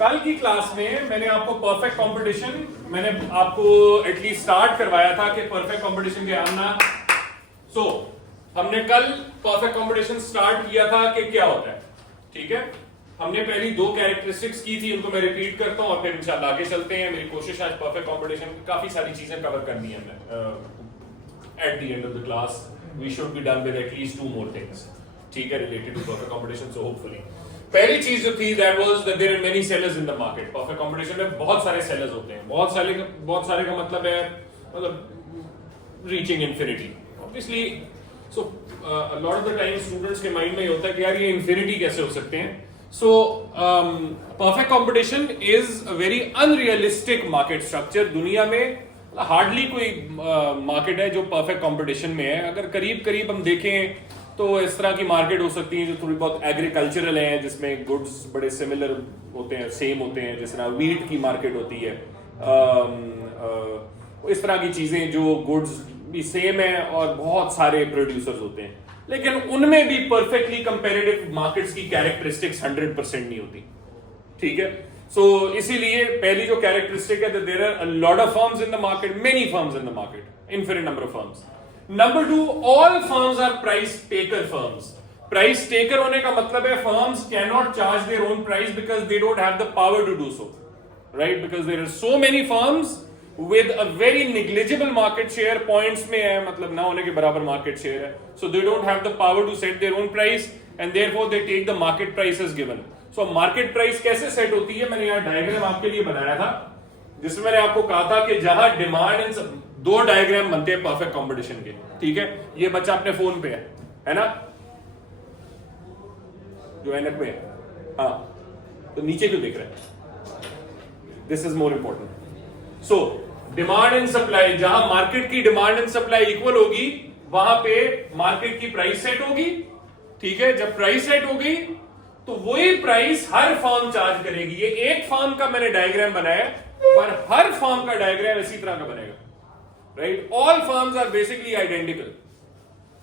कल की क्लास में मैंने आपको परफेक्ट कंपटीशन मैंने आपको एटलीस्ट स्टार्ट करवाया था कि परफेक्ट कंपटीशन के आना। सो हमने कल परफेक्ट कंपटीशन स्टार्ट किया था कि क्या होता है, ठीक है। हमने पहली दो कैरेक्टरिस्टिक्स की थी, उनको मैं रिपीट करता हूं और फिर इंशाल्लाह आगे चलते हैं। मेरी कोशिश आज परफेक्ट कंपटीशन की काफी सारी चीजें कवर करनी है। At the end of the class we should be done with at least 2 more things, ठीक है, related to perfect competition. So hopefully पहली चीज जो थी that was that there are many sellers in the market. Perfect competition में बहुत सारे sellers होते हैं। बहुत सारे का मतलब है मतलब reaching infinity obviously. So a lot of the time students के माइंड में ये होता है कि यार ये इंफिनिटी कैसे हो सकते हैं। So perfect competition is a very unrealistic market structure. दुनिया में हार्डली कोई मार्केट है जो परफेक्ट कंपटीशन में है। अगर करीब करीब हम देखें तो इस तरह की मार्केट हो सकती है जो थोड़ी बहुत एग्रीकल्चरल है, जिसमें गुड्स बड़े सिमिलर होते हैं, सेम होते हैं, जिस तरह वीट की मार्केट होती है। इस तरह की चीजें जो गुड्स भी सेम है और बहुत सारे प्रोड्यूसर्स होते हैं, लेकिन उनमें भी परफेक्टली कंपेरेटिव मार्केट्स की कैरेक्टरिस्टिक्स 100% नहीं होती, ठीक है। सो इसीलिए पहली जो कैरेक्टरिस्टिक है, there are a lot of firms in the market, many firms in the market, infinite number of firms. Number 2, all firms are price taker firms. Price taker होने का मतलब है firms cannot charge their own price because they don't have the power to do so, right? Because there are so many firms with a very negligible market share, points में है, मतलब ना होने के बराबर market share है. So they don't have the power to set their own price and therefore they take the market price as given. So market price कैसे set होती है? मैंने यहाँ diagram आपके लिए बनाया था, जिसमें मैंने आपको कहा था कि जहां डिमांड एंड 2 डायग्राम बनते हैं परफेक्ट कंपटीशन के, ठीक है। ये बच्चा अपने फोन पे है ना, जो एनएट में है, हाँ, तो नीचे क्यों दिख रहा है? This is more important. So demand and supply, जहां मार्केट की डिमांड एंड सप्लाई इक्वल होगी वहां पे मार्केट की प्राइस सेट होगी, ठीक है। जब प्राइस सेट होगी तो वही प्राइस हर फर्म चार्ज करेगी। ये एक फर्म का मैंने डायग्राम बनाया, पर हर फर्म का डायग्राम इसी तरह का बनेगा, right. All firms are basically identical,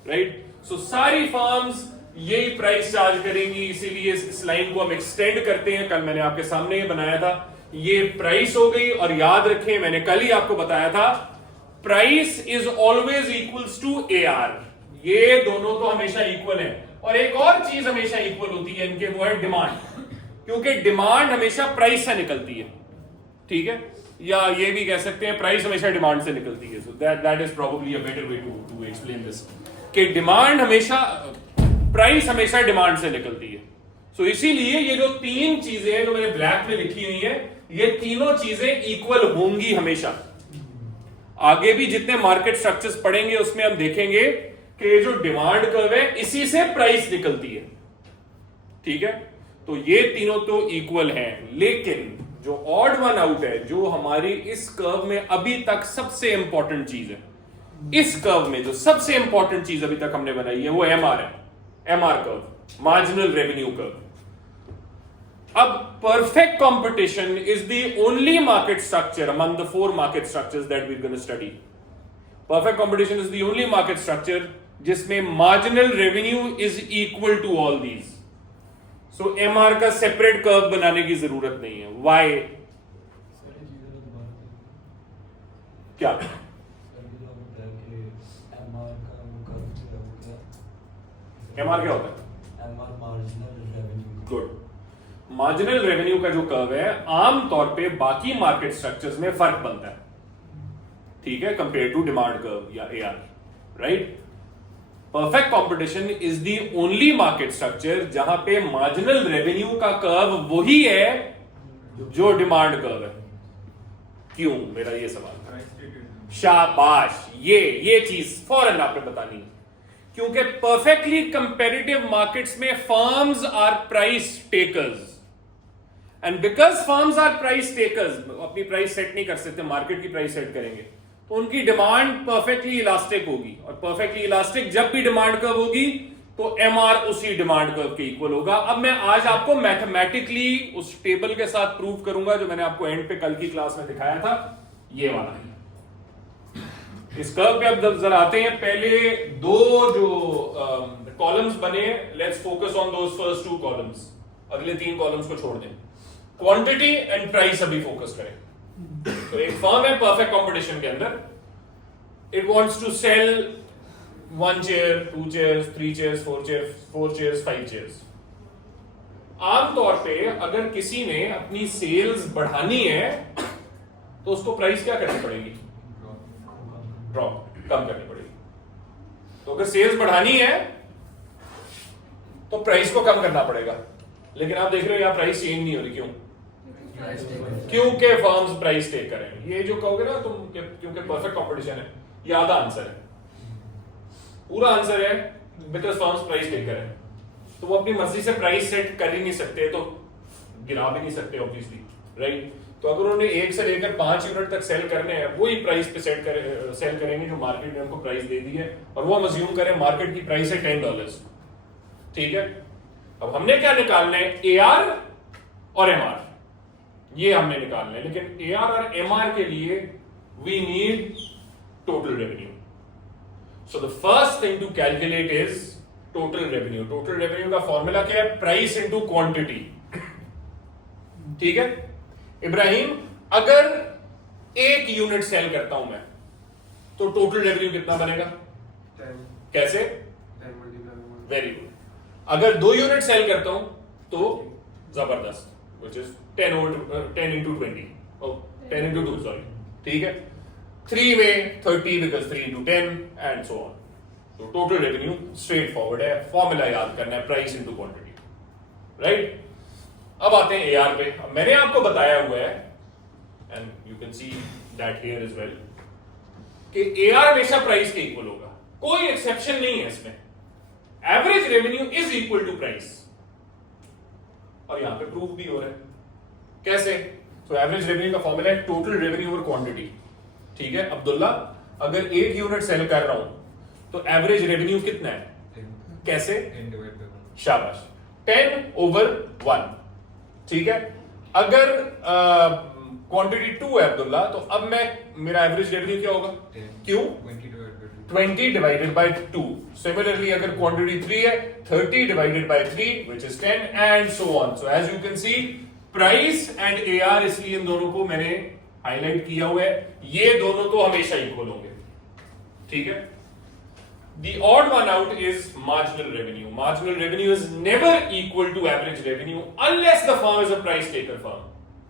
right. So सारी फर्म्स यही प्राइस चार्ज करेंगी, इसीलिए इस लाइन को हम एक्सटेंड करते हैं। कल मैंने आपके सामने ये बनाया था, ये प्राइस हो गई। और याद रखें, मैंने कल ही आपको बताया था, price is always equals to AR। ये दोनों तो हमेशा इक्वल है। और एक और चीज हमेशा इक्वल होती है इनके, वो है डिमांड, क्योंकि डिमांड हमेशा प्राइस से निकलती है, ठीक है। या ये भी कह सकते हैं प्राइस हमेशा डिमांड से निकलती है। So that is probably a better way to explain this, कि डिमांड हमेशा, प्राइस हमेशा डिमांड से निकलती है। सो इसीलिए ये जो 3 चीजें हैं जो मैंने ब्लैक में लिखी हुई है, ये तीनों चीजें इक्वल होंगी हमेशा। आगे भी जितने मार्केट स्ट्रक्चर्स पढ़ेंगे उसमें हम देखेंगे कि जो डिमांड कर्व है इसी से प्राइस निकलती है, ठीक है। तो ये तीनों तो इक्वल हैं, लेकिन जो ऑड वन आउट है, जो हमारी इस कर्व में अभी तक सबसे इंपॉर्टेंट चीज है, इस कर्व में जो सबसे इंपॉर्टेंट चीज अभी तक हमने बनाई है, वो MR है, MR curve, marginal revenue curve. अब perfect competition is the only market structure among the 4 market structures that we are going to study. Perfect competition is the only market structure जिसमें marginal revenue is equal to all these. So MR का separate curve बनाने की जरूरत नहीं है। Y? क्या MR क्या होता है? गुड। मार्जिनल रेवेन्यू का जो कर्व है, आमतौर पे बाकी मार्केट स्ट्रक्चर्स में फर्क बनता है, ठीक है, कंपेयर टू डिमांड कर्व या AR, right. Perfect competition is the only market structure जहां पे मार्जिनल रेवेन्यू का कर्व वही है जो डिमांड कर्व है। क्यों? मेरा ये सवाल है। शाबाश, ये चीज फौरन आपने बतानी है, क्योंकि परफेक्टली कंपेरेटिव मार्केट्स में firms are price takers, and because firms are price takers, अपनी प्राइस सेट नहीं कर सकते, मार्केट की प्राइस सेट करेंगे, तो उनकी डिमांड परफेक्टली इलास्टिक होगी। और परफेक्टली इलास्टिक जब भी डिमांड कर्व होगी तो MR उसी डिमांड कर्व के इक्वल होगा। अब मैं आज आपको मैथमेटिकली उस टेबल के साथ प्रूव करूंगा जो मैंने आपको एंड पे कल की क्लास में दिखाया था, ये वाला है। इस कर्व पे अब जरा आते हैं। पहले 2 जो कॉलम्स बने, let's focus on those first 2 columns, अगले 3 कॉलम्स को छोड़ दें। क्वांटिटी एंड प्राइस अभी फोकस करें। तो एक फर्म है परफेक्ट कंपटीशन के अंदर, it wants to sell 1 chair, 2 chairs, 3 chairs, 4 chairs, 5 chairs. आमतौर पे अगर किसी ने अपनी सेल्स बढ़ानी है तो उसको प्राइस क्या करनी पड़ेगी? ड्रॉप, कम करनी पड़ेगी। तो अगर सेल्स बढ़ानी है तो प्राइस को कम करना पड़ेगा। लेकिन आप देख रहे हो यहां प्राइस चेंज नहीं हो रही, क्यों? क्योंकि फर्म्स प्राइस टेक करें। ये जो कहोगे ना तुम क्योंकि परफेक्ट कंपटीशन है, ये आधा आंसर है। पूरा आंसर है बिकॉज फर्म्स प्राइस टेक करें। तो वो अपनी मर्जी से प्राइस सेट कर ही नहीं सकते, तो गिरा भी नहीं सकते ऑब्वियसली, राइट? तो अगर उन्होंने 1 से लेकर 5 यूनिट तक सेल करने हैं, वही प्राइस पे सेल करेंगे जो मार्केट ने उनको प्राइस दे दी है। और वो हम अज्यूम करें मार्केट की प्राइस है $10, ठीक है? अब हमने क्या निकालना है? AR और MR, ये हमने निकालना है। लेकिन AR और MR के लिए we need total revenue. So the first thing to calculate is total revenue. Total revenue का फॉर्मूला क्या है? प्राइस इनटू क्वांटिटी, ठीक है? इब्राहिम, अगर 1 यूनिट सेल करता हूं मैं तो टोटल रेवेन्यू कितना बनेगा? 10 कैसे? 10 multiplied by 1. Very good. अगर 2 यूनिट सेल करता हूं तो जबरदस्त, which is 10 into 20, oh 10 into 2, sorry, ठीक है? 3 में 30 because 3 into 10 and so on. तो टोटल रेवेन्यू स्ट्रेट फॉरवर्ड है, फॉर्मूला याद करना है, प्राइस इनटू क्वांटिटी, राइट? अब आते हैं AR पे। अब मैंने आपको बताया हुआ है and you can see that here as well कि AR हमेशा प्राइस के इक्वल होगा, कोई एक्सेप्शन नहीं है इसमें। Average revenue is equal to price, और यहां पे प्रूफ भी हो रहा है। कैसे? तो एवरेज रेवेन्यू का फॉर्मूला है टोटल रेवेन्यू ओवर क्वांटिटी, ठीक है? अब्दुल्ला, अगर 1 यूनिट सेल कर रहा हूं तो एवरेज रेवेन्यू कितना है? 10. कैसे? 10 divided by 1. शाबाश, 10/1, ठीक है? अगर क्वांटिटी 2 है अब्दुल्ला, तो अब मेरा एवरेज रेवेन्यू क्या होगा? 10. क्यों? 20 divided by 2. 20 divided by 2। Similarly अगर क्वांटिटी 3 है, 30 divided by 3 which is 10 and so on. So as you can see price and AR, इसलिए इन दोनों को मैंने हाईलाइट किया हुआ है, ये दोनों तो हमेशा इक्वल होंगे, ठीक है? The odd one out is marginal revenue. Marginal revenue is never equal to average revenue unless the firm is a price taker firm.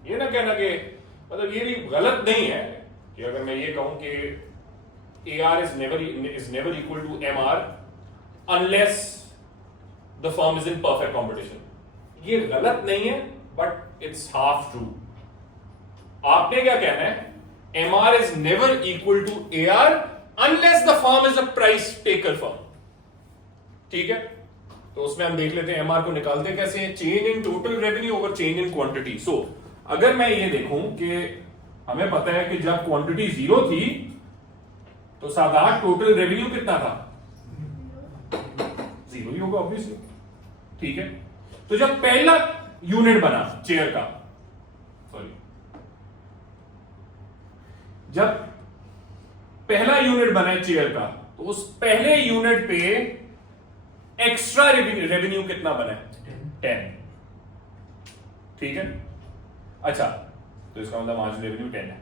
ये ना कहना कि मतलब ये भी गलत नहीं है कि अगर मैं ये कहूं कि AR is never equal to MR unless the firm is in perfect competition. ये गलत नहीं है, but it's half true. आपने क्या कहना है? MR is never equal to AR unless the firm is a price taker firm, ठीक है? तो उसमें हम देख लेते हैं MR को निकालते हैं कैसे? Change in total revenue over change in quantity. So अगर मैं ये देखूं कि हमें पता है कि जब क्वांटिटी 0 थी तो साधारण टोटल रेवेन्यू कितना था? 0 ही होगा ऑब्वियसली, ठीक है? तो जब पहला यूनिट बना चेयर का, सॉरी, जब पहला यूनिट बना चेयर का, तो उस पहले यूनिट पे एक्स्ट्रा रेवेन्यू कितना बना है? 10, ठीक है? अच्छा, तो इसका मतलब मार्जिनल रेवेन्यू 10 है।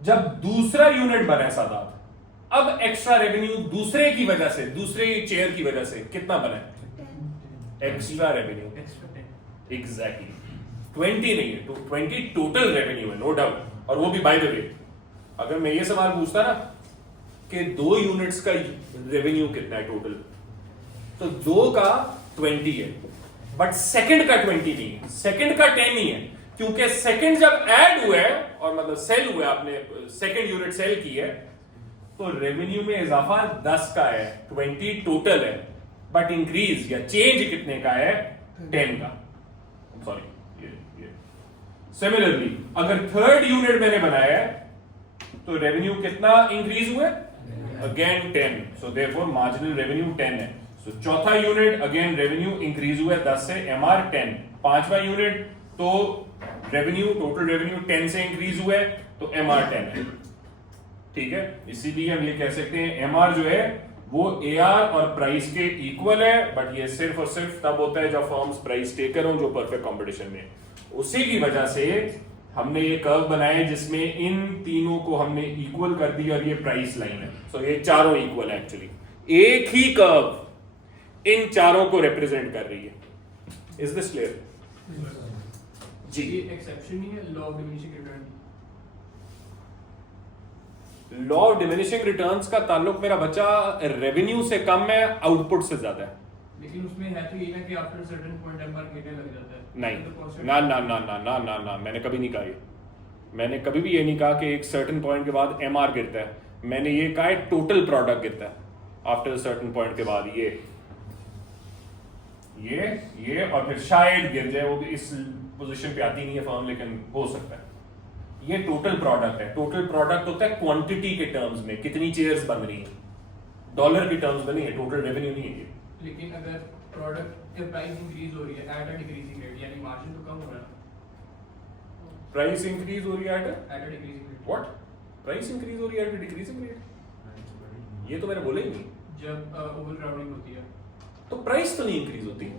जब दूसरा यूनिट बना है सादात, अब एक्स्ट्रा रेवेन्यू दूसरे की वजह से, दूसरे चेयर की वजह से कितना बना है? एक्स्ट्रा रेवेन्यू, एग्जैक्टली 20 नहीं है, तो 20 टोटल रेवेन्यू है, नो डाउट। और वो भी बाय द वे, अगर मैं ये सवाल पूछता ना कि 2 यूनिट्स का रेवेन्यू कितना है टोटल, तो 2 का 20 है, बट सेकंड का 20 नहीं है, सेकंड का 10 नहीं है, क्योंकि सेकंड जब ऐड हुआ है और मतलब सेल हुआ, आपने सेकंड यूनिट सेल की है, तो रेवेन्यू में इजाफा 10 का है, 20 टोटल है, बट इंक्रीज या चेंज कितने का है? 10 का, सॉरी ये। सिमिलरली अगर थर्ड यूनिट मैंने बनाया है तो रेवेन्यू कितना इंक्रीज हुआ? Again 10, so therefore marginal revenue 10 है। सो चौथा यूनिट अगेन रेवेन्यू इंक्रीज हुआ 10 से, MR 10। पांचवा यूनिट तो रेवेन्यू, टोटल रेवेन्यू 10 से इंक्रीज हुआ है, तो MR 10 है, ठीक है? इसीलिए हम ये कह सकते हैं MR जो है वो AR और प्राइस के इक्वल है, बट ये सिर्फ और सिर्फ तब होता है जब फर्म्स प्राइस टेकर हों, जो परफेक्ट कंपटीशन में। उसी की वजह से हमने ये कर्व बनाए जिसमें इन तीनों को हमने इक्वल कर दिया और ये प्राइस लाइन है। सो ये चारों इक्वल है एक्चुअली, एक ही कर्व इन चारों को रिप्रेजेंट कर रही है। Is this clear? जी। ये एक्सेप्शन नहीं है law of diminishing return. Law of diminishing returns का ताल्लुक मेरा बच्चा रेवेन्यू से कम है, आउटपुट से ज्यादा है। लेकिन उसमें है तो ये ना कि आफ्टर सर्टेन पॉइंट एमआर गिरने लग जाता है। नहीं, तो constant- ना ना ना ना ना ना ना मैंने कभी नहीं कहा ये। मैंने कभी भी ये नहीं कहा कि एक सर्टेन पॉइंट के बाद एमआर गिरता है। मैंने ये कहा है टोटल प्रोडक्ट गिरता है आफ्टर सर्टेन पॉइंट के बाद। ये और फिर शायद गिर जाए, वो भी इस पोजीशन पे आती नहीं है फर्म, लेकिन हो सकता है। ये टोटल प्रोडक्ट है। टोटल प्रोडक्ट होता है क्वांटिटी के टर्म्स में, कितनी चेयर्स बन रही हैं, डॉलर के टर्म्स में नहीं है, टोटल रेवेन्यू नहीं है ये। लेकिन अगर प्रोडक्ट की प्राइस इंक्रीज हो रही है एट अ डिक्रीजिंग रेट, यानी मार्जिन तो कम हो रहा है प्राइस इंक्रीज हो रही है at a decreasing rate. What? Price increase हो रही है डिक्रीजिंग रेट? ये तो मैंने बोला ही नहीं। जब ओवरक्राउडिंग होती है तो प्राइस तो नहीं इंक्रीज होती,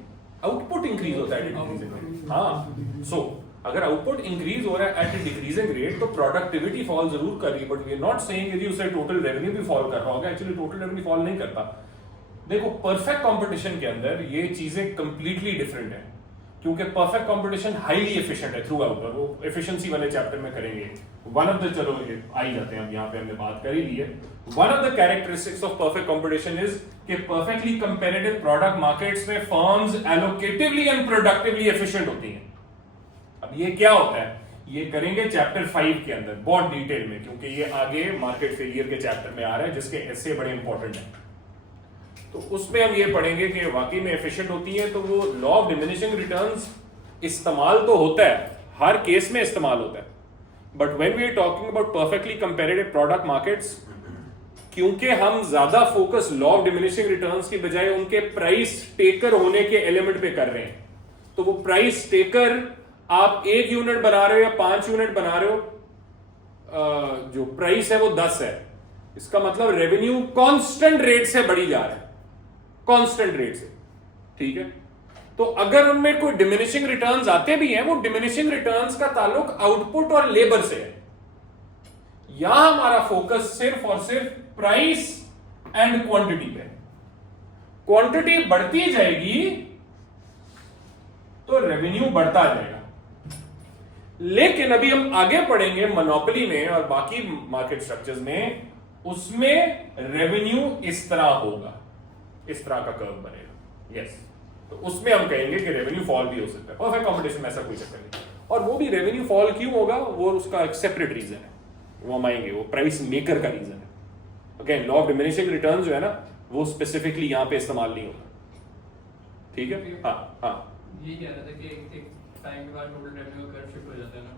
आउटपुट इंक्रीज होता है डिक्रीजिंग रेट। हाँ, सो अगर आउटपुट इंक्रीज हो रहा है एट डिक्रीजिंग रेट तो प्रोडक्टिविटी फॉल जरूर कर रही है, but we are not saying यदि उससे टोटल रेवेन्यू भी फॉल कर रहा होगा। एक्चुअली टोटल रेवेन्यू फॉल नहीं करता। देखो, परफेक्ट कंपटीशन के अंदर ये चीजें कंप्लीटली डिफरेंट है, क्योंकि परफेक्ट कंपटीशन हाईली एफिशिएंट है थ्रू आउट, और वो एफिशिएंसी वाले चैप्टर में करेंगे। वन ऑफ द, चलो ये आ ही जाते हैं, अब यहाँ पे हमने बात कर ही ली है। One of the characteristics of perfect competition is कि परफेक्टली कंपेरेटिव प्रोडक्ट मार्केट्स में firms allocatively and productively efficient होती हैं। अब ये क्या होता है, ये करेंगे चैप्टर 5 के अंदर बहुत डिटेल में, क्योंकि ये आगे मार्केट फेलियर के चैप्टर में आ रहा है, जिसके ऐसे बड़े इंपॉर्टेंट है। तो उसमें हम ये पढ़ेंगे कि वाकई में एफिशिएंट होती है। तो वो लॉ ऑफ डिमिनिशिंग रिटर्न्स इस्तेमाल तो होता है, हर केस में इस्तेमाल होता है, but when we are talking about perfectly comparative product markets, क्योंकि हम ज्यादा focus law of diminishing returns की बजाय उनके प्राइस टेकर होने के एलिमेंट पे कर रहे हैं, तो वो प्राइस टेकर आप 1 यूनिट बना रहे हो या 5 यूनिट बना रहे हो, जो प्राइस है वो 10 है, इसका मतलब रेवेन्यू कांस्टेंट रेट से बढ़ी जा रहा है, कांस्टेंट रेट से। ठीक है, तो अगर उनमें कोई डिमिनिशिंग रिटर्न्स आते भी हैं, वो डिमिनिशिंग रिटर्न्स का ताल्लुक आउटपुट और लेबर से है। यहां हमारा फोकस सिर्फ और सिर्फ प्राइस एंड क्वांटिटी पे। क्वांटिटी बढ़ती जाएगी तो रेवेन्यू बढ़ता जाएगा। लेकिन अभी हम आगे पढ़ेंगे मोनोपोली में और बाकी मार्केट स्ट्रक्चर्स में, उसमें रेवेन्यू इस तरह होगा, इस तरह का कर्व बनेगा। यस, तो उसमें हम कहेंगे कि रेवेन्यू फॉल भी हो सकता है। परफेक्ट कंपटीशन में ऐसा कोई चक्कर नहीं, और वो भी रेवेन्यू फॉल क्यों होगा, वो उसका एक सेपरेट रीजन है, वो हम आएंगे, वो प्राइस मेकर का रीजन है। Again, law of diminishing returns जो है ना, वो स्पेसिफिकली यहां पे इस्तेमाल नहीं होगा। ठीक है, हाँ हाँ, ये कह रहा था कि एक टाइम के बाद टोटल रेवेन्यू का कर्व शिफ्ट हो जाता है ना,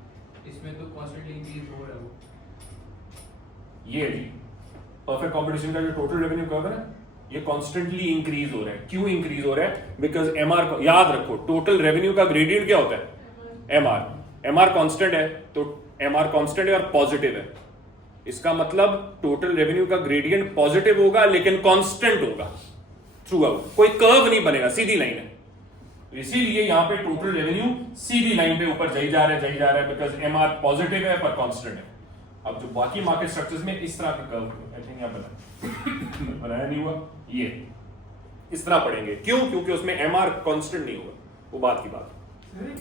इसमें तो कांस्टेंटली इंक्रीज हो रहा है वो। ये परफेक्ट कंपटीशन का जो टोटल रेवेन्यू कर्व है ना, ये कॉन्स्टेंटली इंक्रीज हो रहा है। क्यों इंक्रीज हो रहा है? बिकॉज एमआर, याद रखो, टोटल रेवेन्यू का ग्रेडियंट क्या होता है? एमआर कांस्टेंट है, तो एमआर कांस्टेंट है और पॉजिटिव है, इसका मतलब टोटल रेवेन्यू का ग्रेडियंट पॉजिटिव होगा, लेकिन कांस्टेंट होगा थ्रू आउट, कोई कर्व नहीं बनेगा, सीधी लाइन है। इसीलिए यहां पे टोटल रेवेन्यू सीधी लाइन पे ऊपर जाई जा रहा है, बिकॉज एमआर पॉजिटिव है पर कांस्टेंट है। अब जो बाकी मार्केट स्ट्रक्चर्स में इस तरह का कर्व, आई थिंक यहां बनाया नहीं हुआ, ये इस तरह पढ़ेंगे। क्यों? क्योंकि उसमें एमआर कांस्टेंट नहीं होगा, वो बात की बात। ये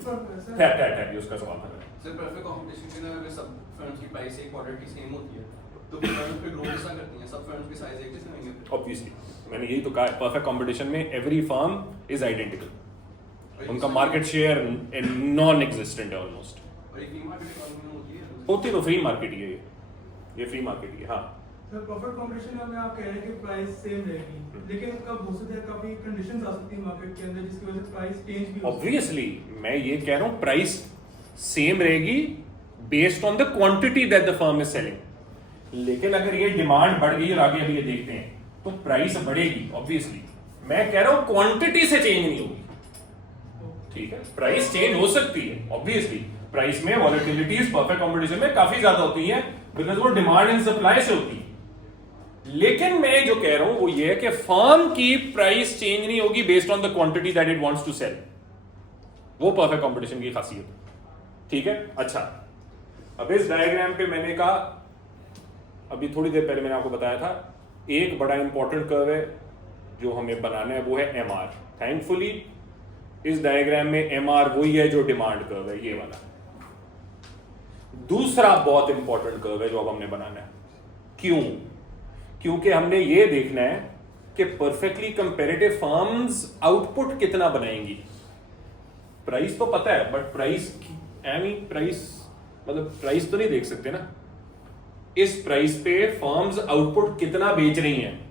उसका सवाल था। सर, परफेक्ट कंपटीशन के अंदर सब फर्म्स की प्राइस एक क्वाड्रेंट की सेम होती है, तो फर्म्स पे ग्रो कैसा करती हैं? सब फर्म्स की साइज एक जैसे होंगे? ऑब्वियसली, मैंने यही तो कहा है, परफेक्ट कंपटीशन में एवरी फर्म इज आइडेंटिकल, उनका मार्केट शेयर नॉन एग्जिस्टेंट है ऑलमोस्ट। और एक फ्री मार्केट इकोनॉमी में होती है? होती तो फ्री मार्केट ही है, ये फ्री मार्केट ही है। हाँ सर, परफेक्ट कंपटीशन में आप कह रहे हैं कि प्राइस सेम रहेगी, लेकिन कब हो सकता है काफी कंडीशंस आ सकती है मार्केट के अंदर जिसकी वजह से प्राइस चेंज भी हो। ऑब्वियसली मैं ये कह रहा हूं, प्राइस सेम रहेगी based on the quantity that the firm is selling, लेकिन अगर ये डिमांड बढ़ गई और आगे अभी ये देखते हैं तो प्राइस बढ़ेगी ऑब्वियसली। मैं कह रहा हूं क्वांटिटी से चेंज नहीं होगी। ठीक है, प्राइस चेंज हो सकती है ऑब्वियसली, प्राइस में वॉलेटिलिटीज परफेक्ट कंपटीशन में काफी ज्यादा होती है, बिकॉज वो डिमांड एंड सप्लाई से होती है। लेकिन मैं जो कह रहा हूं वो ये है कि फर्म की प्राइस चेंज नहीं होगी based on the quantity that it wants to sell. वो परफेक्ट कंपटीशन की खासियत। ठीक है, अच्छा अब इस डायग्राम पे मैंने कहा, अभी थोड़ी देर पहले मैंने आपको बताया था एक बड़ा इंपॉर्टेंट कर्व है जो हमें बनाना है, वो है एमआर। थैंकफुली इस डायग्राम में एमआर वही है जो डिमांड कर्व है, ये वाला। दूसरा बहुत इंपॉर्टेंट कर्व है जो अब हमने बनाना है। क्यों? क्योंकि हमने ये देखना है कि परफेक्टली कंपैरेटिव फर्म्स आउटपुट कितना बनाएंगी। प्राइस तो पता है, बट प्राइस प्राइस मतलब प्राइस तो नहीं देख सकते ना। इस प्राइस पे फर्म्स आउटपुट कितना बेच रही हैं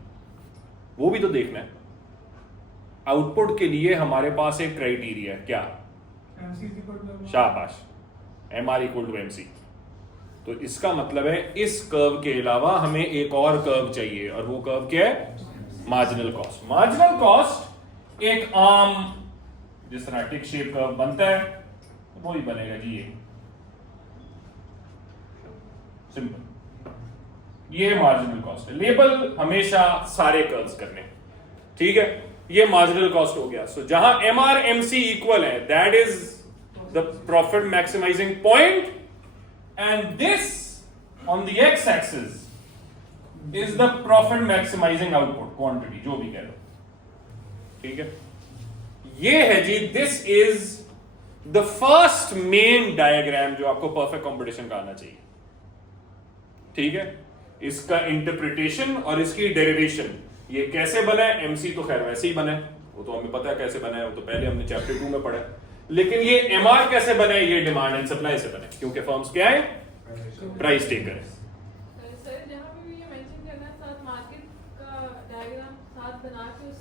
वो भी तो देखना है। आउटपुट के लिए हमारे पास एक क्राइटेरिया है, क्या? शाबाश, एमआर इक्वल टू एमसी। तो इसका मतलब है इस कर्व के अलावा हमें एक और कर्व चाहिए, और वो कर्व क्या है? Marginal cost. मार्जिनल कॉस्ट एक आम जिस तरह टिक शेप कर्व बनता है वो ही बनेगा जी, ये सिंपल, ये मार्जिनल कॉस्ट है। लेबल हमेशा सारे कर्व्स करने, ठीक है। ये मार्जिनल कॉस्ट हो गया। सो जहां एमआर एमसी इक्वल है, that is the profit maximizing point, and this on the x axis is the profit maximising output quantity, जो भी कह लो, ठीक है। ये है जी, this is the first main diagram जो आपको परफेक्ट कंपटीशन का आना चाहिए, ठीक है। इसका इंटरप्रिटेशन और इसकी डेरिवेशन, ये कैसे बना है? एमसी तो खैर वैसे ही बना है, वो तो हमें पता है कैसे बना है, वो तो पहले हमने चैप्टर 2 में पढ़ा है। लेकिन ये एमआर कैसे बना है? ये डिमांड एंड सप्लाई से बना है, क्योंकि फर्म्स क्या है? प्राइस टेकर है।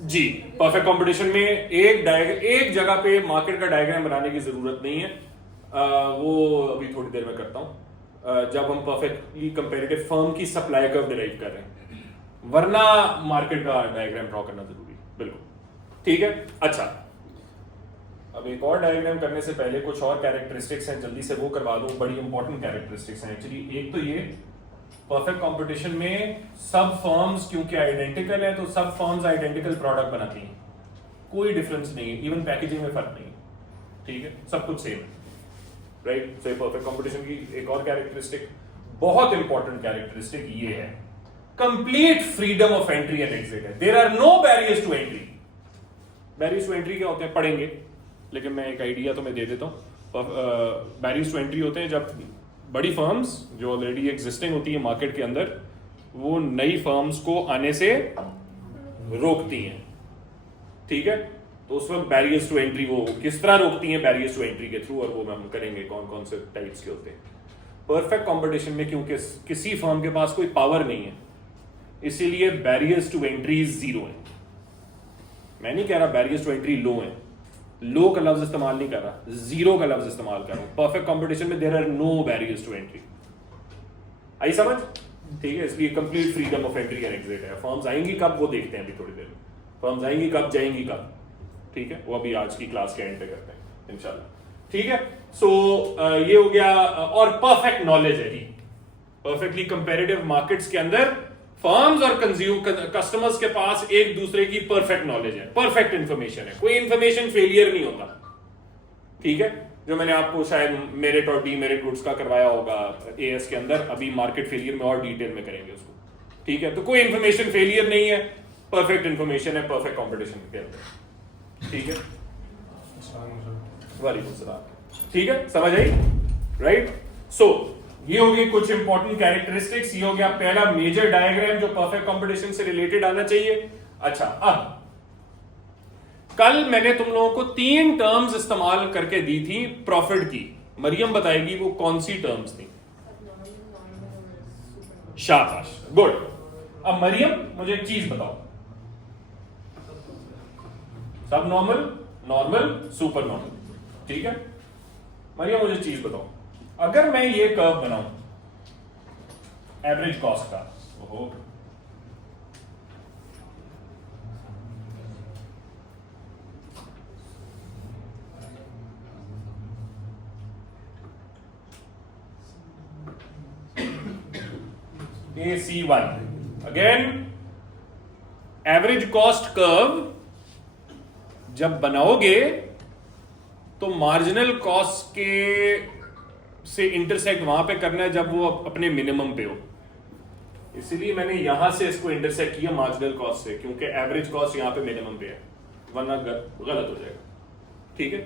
जी, परफेक्ट कंपटीशन में एक जगह पे मार्केट का डायग्राम बनाने की जरूरत नहीं है, वो अभी थोड़ी देर में करता हूं, जब हम परफेक्टली कंपैरेटिव फर्म की सप्लाई कर्व डिराइव कर रहे हैं, वरना मार्केट का डायग्राम ड्रॉ करना जरूरी है, बिल्कुल, ठीक है। अच्छा, अब एक और डायग्राम करने से पहले कुछ और कैरेक्टरिस्टिक्स हैं, जल्दी से वो करवा दूं। बड़ी इंपॉर्टेंट कैरेक्टरिस्टिक्स हैं एक्चुअली। एक तो ये, परफेक्ट कंपटीशन में सब फर्म्स क्योंकि आइडेंटिकल है, तो सब फर्म्स आइडेंटिकल प्रोडक्ट बनाती हैं, कोई डिफरेंस नहीं है, इवन पैकेजिंग में फर्क नहीं है, ठीक है, सब कुछ सेम है, राइट। सो परफेक्ट कंपटीशन की एक और कैरेक्टरिस्टिक, बहुत इंपॉर्टेंट कैरेक्टरिस्टिक ये है, complete freedom of entry and exit है। There are no barriers to entry. Barriers to entry क्या होते हैं पढ़ेंगे, लेकिन मैं एक आइडिया तो मैं दे देता हूं। बैरियर्स टू एंट्री होते हैं जब बड़ी फर्म्स जो ऑलरेडी एग्जिस्टिंग होती है मार्केट के अंदर, वो नई फर्म्स को आने से रोकती हैं, ठीक है। तो उस वक्त बैरियर्स टू एंट्री वो किस तरह रोकती हैं? बैरियर्स टू एंट्री के थ्रू, और वो हम करेंगे कौन कौन से टाइप्स के होते हैं। परफेक्ट कंपटीशन में क्योंकि किसी फर्म के पास कोई पावर नहीं है, इसीलिए बैरियर्स टू एंट्री जीरो है। मैं नहीं कह रहा बैरियर्स टू एंट्री लो है, लो का लफ्ज इस्तेमाल नहीं कर रहा, जीरो का लफ्ज इस्तेमाल कर रहा हूं। परफेक्ट कंपटीशन में there are no barriers to entry. आई समझ? ठीक है, इसलिए complete freedom of entry and exit है। फर्म्स आएंगी कब वो देखते हैं अभी थोड़ी देर में, फर्म्स आएंगी कब, जाएंगी कब, ठीक है, वो अभी आज की क्लास के एंड पे करते हैं इंशाल्लाह, ठीक है। सो ये हो गया। और परफेक्ट नॉलेज है जी, परफेक्टली कंपैरेटिव मार्केट्स के अंदर फर्म्स और कस्टमर्स के पास एक दूसरे की परफेक्ट नॉलेज है, परफेक्ट इंफॉर्मेशन है, कोई इंफॉर्मेशन फेलियर नहीं होता, ठीक है। जो मैंने आपको शायद मेरिट और डीमेरिट गुड्स का करवाया होगा एएस के अंदर, अभी मार्केट फेलियर में और डिटेल में करेंगे उसको, ठीक है। तो कोई इंफॉर्मेशन फेलियर नहीं है, परफेक्ट इंफॉर्मेशन है परफेक्ट कंपटीशन के अंदर, ठीक है। वालेकुम सलाम, ठीक है, समझ आई, राइट। सो ये हो गई कुछ इंपॉर्टेंट कैरेक्टरिस्टिक्स, ये हो गया पहला मेजर डायग्राम जो परफेक्ट कंपटीशन से रिलेटेड आना चाहिए। अच्छा, अब कल मैंने तुम लोगों को 3 टर्म्स इस्तेमाल करके दी थी प्रॉफिट की, मरियम बताएगी वो कौन सी टर्म्स थी। शाबाश, गुड। अब मरियम मुझे एक चीज बताओ, सब नॉर्मल, नॉर्मल, सुपर नॉर्मल, ठीक है। मरियम मुझे चीज बताओ, अगर मैं ये कर्व बनाऊं एवरेज कॉस्ट का, ओहो, AC1 again average cost curve जब बनाओगे तो मार्जिनल कॉस्ट के से इंटरसेक्ट वहां पे करना है जब वो अपने मिनिमम पे हो, इसीलिए मैंने यहां से इसको इंटरसेक्ट किया मार्जिनल कॉस्ट से, क्योंकि एवरेज कॉस्ट यहां पे मिनिमम पे है, वरना गलत हो जाएगा। ठीक है,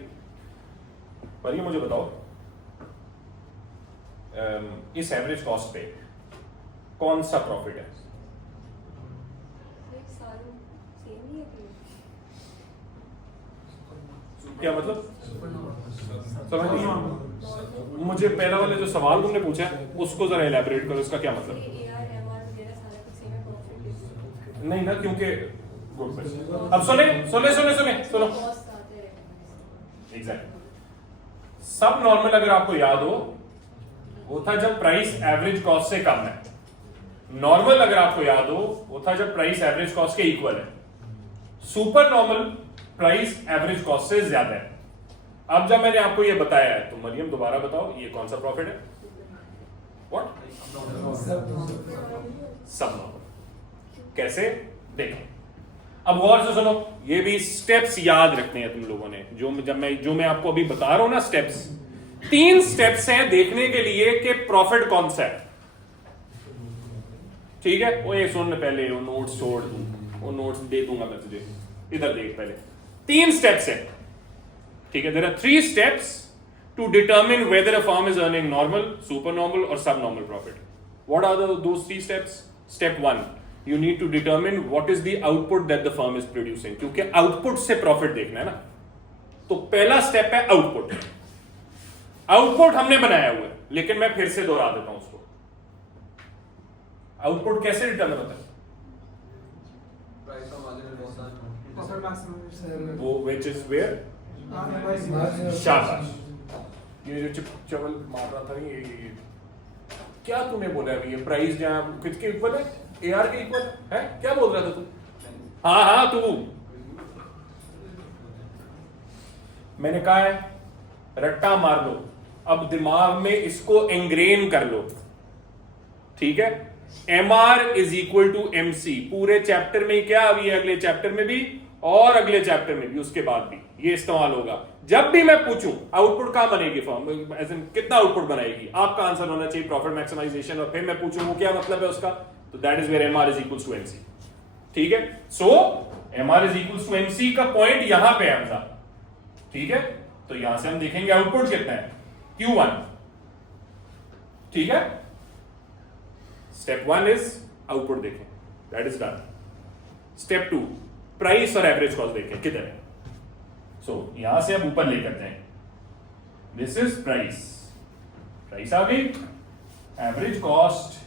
पर ये मुझे बताओ इस एवरेज कॉस्ट पे कौन सा प्रॉफिट है? क्या मतलब समझ नहीं? मुझे पहला वाला जो सवाल तुमने पूछा है उसको जरा इलेबोरेट करो, इसका क्या मतलब? नहीं ना, क्योंकि अब सुने सुने सुने सुने सुनो, एग्जैक्ट सब नॉर्मल अगर आपको याद हो वो था जब प्राइस एवरेज कॉस्ट से कम है, नॉर्मल अगर आपको याद हो वो था जब प्राइस एवरेज कॉस्ट के इक्वल है, super normal price average cost से ज्यादा है। अब जब मैंने आपको ये बताया है तो मरियम दोबारा बताओ ये कौन सा प्रॉफिट है? व्हाट? सब नॉर्मल। कैसे? देखो अब गौर से सुनो, ये भी स्टेप्स याद रखने हैं तुम लोगों ने, जो मैं आपको अभी बता रहा हूं ना स्टेप्स, 3 स्टेप्स हैं देखने के लिए कि प्रॉफिट कौन सा है। ठीक है, वो ये सुन पहले, वो नोट्स छोड़ दूं, वो नोट्स दे दूंगा मैं तुझे, इधर देख पहले। 3 स्टेप्स हैं, ठीक है। There are 3 steps to determine whether a firm is earning normal, supernormal और सब normal profit. What are those 3 steps? Step 1, you need to determine what is the output that the firm is producing, क्योंकि output से profit देखना है ना, तो पहला step है आउटपुट। आउटपुट हमने बनाया हुआ है, लेकिन मैं फिर से दोहरा देता हूं उसको। आउटपुट कैसे डिटरमिन होता है? Price of marginal Profit maximization. वो which is where? शाबाश। ये जो चवल मार रहा था ये क्या तूने बोला अभी? ये प्राइस जहां किसके इक्वल है? AR के इक्वल है? क्या बोल रहा था तू? हाँ तू, मैंने कहा है रट्टा मार लो, अब दिमाग में इसको एंग्रेन कर लो, ठीक है। MR is equal to MC, पूरे चैप्टर में क्या, अभी अगले चैप्टर में भी और अगले चैप्टर में भी, उसके बाद भी ये इस्तेमाल होगा। जब भी मैं पूछूं आउटपुट कहां बनेगी फर्म, कितना आउटपुट बनाएगी, आपका आंसर होना चाहिए प्रॉफिट मैक्सिमाइजेशन, और फिर मैं पूछूं वो क्या मतलब है उसका, तो that is where MR is equals to MC। ठीक है, so MR is equals to MC का पॉइंट यहां पे है हमजा, ठीक है। तो यहां से हम देखेंगे आउटपुट कितना है, Q1, ठीक है। स्टेप 1 इज आउटपुट देखें, that is done. Step 2 price और एवरेज कॉस्ट देखें किधर है। सो यहां से अब ऊपर लेकर जाएं, दिस इज प्राइस, प्राइस आ गई, एवरेज कॉस्ट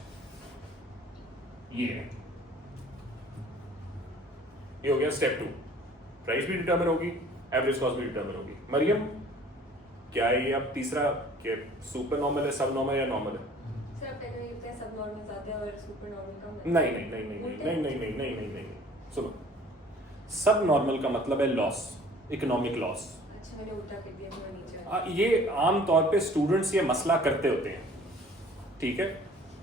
ये है, ये हो गया स्टेप 2। प्राइस भी डिटरमिन होगी, एवरेज कॉस्ट भी डिटरमिन होगी। मरियम क्या है ये अब तीसरा, कि सुपर नॉर्मल है, सब नॉर्मल या नॉर्मल है? सब नॉर्मल ज्यादा है और सुपर नॉर्मल कम है। नहीं नहीं नहीं नहीं नहीं नहीं नहीं नहीं नहीं नहीं नहीं, सुनो, सब नॉर्मल का मतलब है लॉस, इकोनॉमिक लॉस। अच्छा मैंने उल्टा कर दिया, थोड़ा नीचे। ये आम तौर पे स्टूडेंट्स ये मसला करते होते हैं, ठीक है।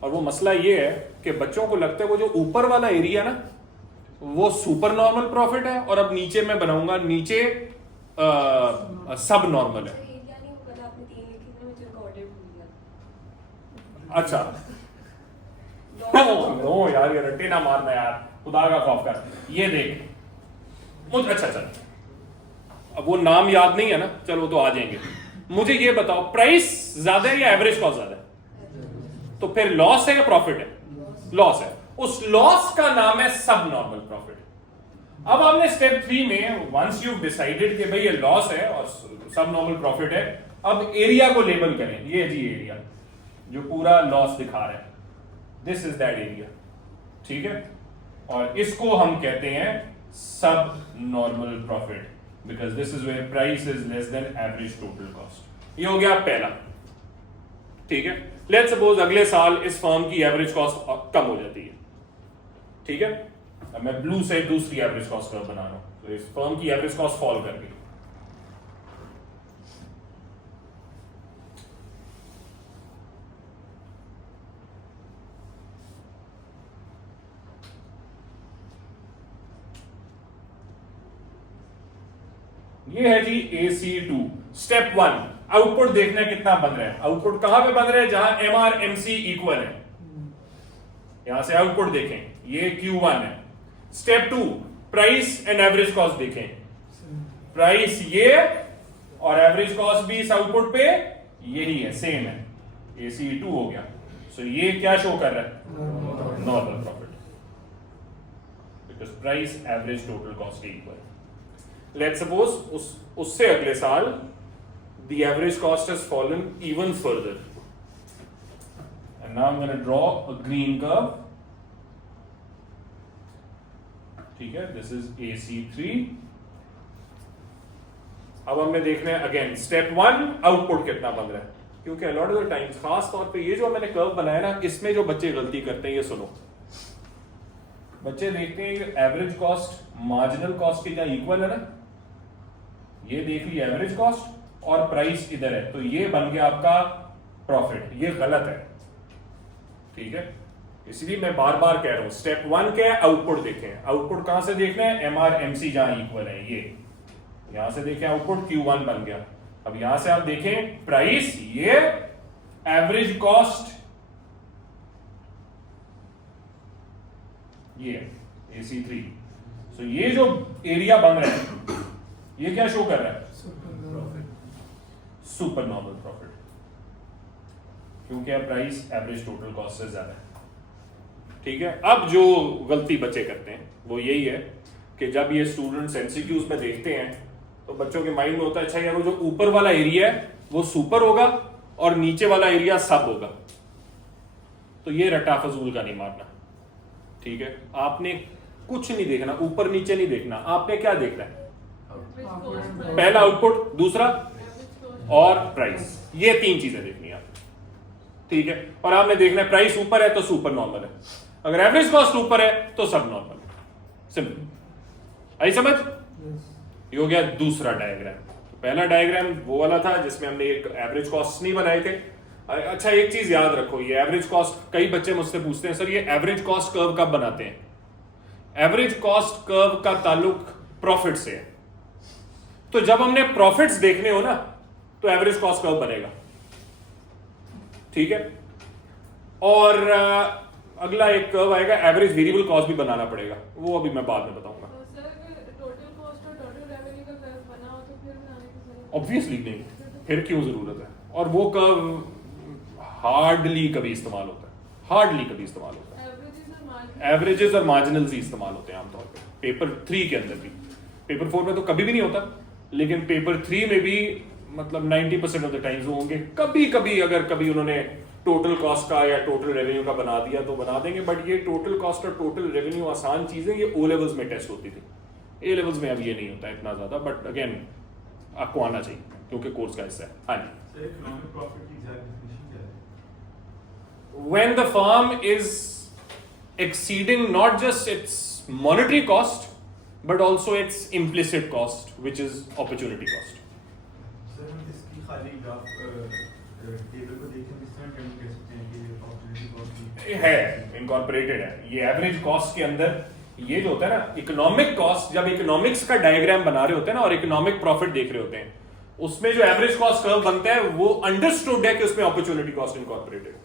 और वो मसला ये है कि बच्चों को लगता है वो जो ऊपर वाला एरिया ना वो सुपर नॉर्मल प्रॉफिट है, और अब नीचे मैं बनाऊंगा नीचे सब नॉर्मल है। एरिया नहीं पता, आपने 3 लिखे थे, मुझे उनका ऑर्डर भूल गया। अच्छा नो यार, ये रट्टे ना मारना यार, खुदा का खौफ कर। ये देख मुझे, अच्छा अब वो नाम याद नहीं है ना, चलो तो आ जाएंगे। मुझे ये बताओ प्राइस ज्यादा है या एवरेज कॉस्ट ज्यादा है? तो फिर लॉस है या प्रॉफिट है? लॉस है। उस लॉस का नाम है सब नॉर्मल प्रॉफिट। अब आपने स्टेप 3 में वंस यू डिसाइडेड कि भाई ये लॉस है और सब नॉर्मल प्रॉफिट है, अब एरिया को लेबल करें। ये जी एरिया जो पूरा लॉस दिखा रहा है, दिस इज दैट एरिया, ठीक है। और इसको हम कहते हैं सब normal profit, because this is where price is less than average total cost. ये हो गया पहला, ठीक है। लेट्स सपोज अगले साल इस फर्म की एवरेज कॉस्ट कम हो जाती है, ठीक है। अब मैं ब्लू से दूसरी एवरेज कॉस्ट कर्व बना रहा हूं, तो इस फर्म की एवरेज कॉस्ट फॉल कर गई। ये है जी AC2। स्टेप 1 आउटपुट देखना है कितना बन रहा है। आउटपुट कहां पे बन रहा है? जहां MRMC इक्वल है। यहां से आउटपुट देखें, ये Q1 है। Step 2 price and average cost देखें। प्राइस ये और एवरेज कॉस्ट भी इस आउटपुट पे यही है, सेम है, AC2 हो गया। सो ये क्या शो कर रहा है? Normal profit, because price average total cost equal. Let's suppose उससे अगले साल the average cost has fallen even further and now I am gonna draw a green curve. ठीक है, दिस इज AC3। अब हमें देखना है अगेन स्टेप 1 आउटपुट कितना बन रहा है, क्योंकि अलॉट ऑफ द टाइम्स खास तौर पे ये जो मैंने कर्व बनाया ना, इसमें जो बच्चे गलती करते हैं ये सुनो। बच्चे देखते हैं एवरेज कॉस्ट मार्जिनल कॉस्ट के जहां इक्वल है ना, ये देख ली एवरेज कॉस्ट और प्राइस इधर है, तो ये बन गया आपका प्रॉफिट। ये गलत है, ठीक है। इसलिए मैं बार बार कह रहा हूं स्टेप 1 क्या है? आउटपुट देखें। आउटपुट कहां से देखना है? MRMC जहां इक्वल है, ये यहां से देखें आउटपुट Q1 बन गया। अब यहां से आप देखें प्राइस, ये एवरेज कॉस्ट ये AC3। सो ये जो एरिया बन रहा है ये क्या शो कर रहा है? सुपर नॉर्मल प्रॉफिट, क्योंकि प्राइस एवरेज टोटल कॉस्ट से ज्यादा है। ठीक है। अब जो गलती बच्चे करते हैं वो यही है कि जब ये स्टूडेंट्स MCQs में देखते हैं तो बच्चों के माइंड में होता है अच्छा यार वो जो ऊपर वाला एरिया है वो सुपर होगा और नीचे वाला एरिया सब होगा। तो ये रट्टा फजूल का नहीं मारना, ठीक है। आपने कुछ नहीं देखना, ऊपर नीचे नहीं देखना, आपने क्या देखना है? पहला आउटपुट, दूसरा और प्राइस, ये 3 चीजें देखनी है आपने, ठीक है। और आपने देखना है प्राइस ऊपर है तो सुपर नॉर्मल है, अगर एवरेज कॉस्ट ऊपर है तो सब नॉर्मल है। सिंपल, आई समझ? ये हो गया दूसरा डायग्राम। पहला डायग्राम वो वाला था जिसमें हमने एक एवरेज कॉस्ट नहीं बनाए थे। अच्छा एक चीज याद रखो, ये एवरेज कॉस्ट, कई बच्चे मुझसे पूछते हैं सर ये एवरेज कॉस्ट कर्व कब बनाते हैं? एवरेज कॉस्ट कर्व का ताल्लुक प्रॉफिट से है, तो जब हमने प्रॉफिट्स देखने हो ना तो एवरेज कॉस्ट कर्व बनेगा, ठीक है। और अगला एक कर्व आएगा, एवरेज वेरिएबल कॉस्ट भी बनाना पड़ेगा, वो अभी मैं बाद में बताऊंगा। ऑब्वियसली नहीं, फिर क्यों जरूरत है? और वो कर्व हार्डली कभी इस्तेमाल होता है, हार्डली कभी इस्तेमाल होता है। एवरेजेस और मार्जिनल्स ही इस्तेमाल होते हैं आमतौर पे, पेपर 3 के अंदर भी। पेपर 4 में तो कभी भी नहीं होता, लेकिन पेपर 3 में भी मतलब 90% ऑफ द टाइम्स वो होंगे। कभी कभी अगर कभी उन्होंने टोटल कॉस्ट का या टोटल रेवेन्यू का बना दिया तो बना देंगे, बट ये टोटल कॉस्ट और टोटल रेवेन्यू आसान चीजें, ये O लेवल्स में टेस्ट होती थी, A लेवल्स में अब ये नहीं होता इतना ज्यादा, बट अगेन आपको आना चाहिए क्योंकि कोर्स का हिस्सा है। हाँ जी। When the firm is exceeding not just its monetary cost but also its implicit cost, which is opportunity cost. Sir हम इसकी खाली ग्राफ टेबल को देखें इस तरह टर्म कह सकते हैं कि opportunity cost है इनकॉर्पोरेटेड है ये एवरेज कॉस्ट के अंदर। ये जो होता है ना इकोनॉमिक कॉस्ट, जब इकोनॉमिक्स का डायग्राम बना रहे होते हैं ना और इकोनॉमिक प्रॉफिट देख रहे होते हैं, उसमें जो एवरेज कॉस्ट कर्व बनता है वो अंडरस्टूड है कि उसमें अपॉर्चुनिटी कॉस्ट इनकॉर्पोरेटेड है।